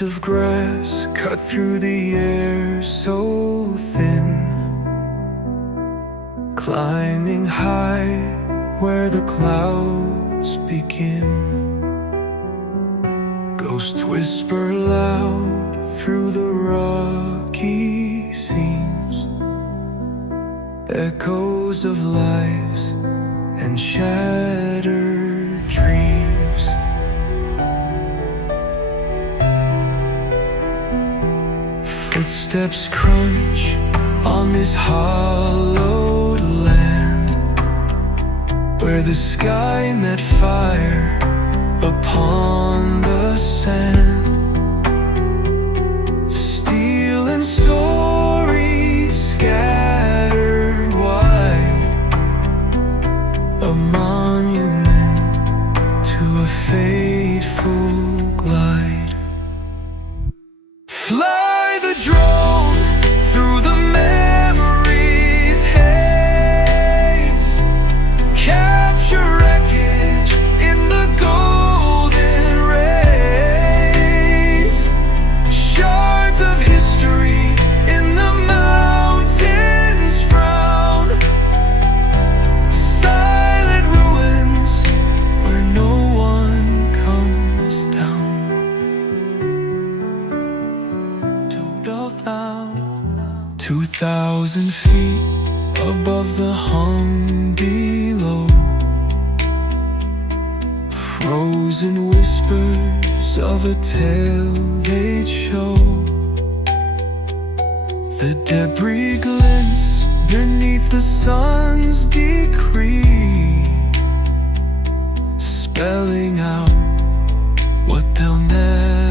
Blades of grass cut through the air so thin, climbing high where the clouds begin. Ghosts whisper loud through the rocky seams, echoes of lives and shattered dreams. Footsteps crunch on this hollowed land, where the sky met fire upon the sand. Steel and stories scattered wide, a monument to a fateful glide. Fly the drone through the memory's haze, capture wreckage in the golden rays, shards of history in the mountains frown, silent ruins where no one comes down. 2,000 feet above the hum below, frozen whispers of a tale they'd show. The debris glints beneath the sun's decree, spelling out what they'll never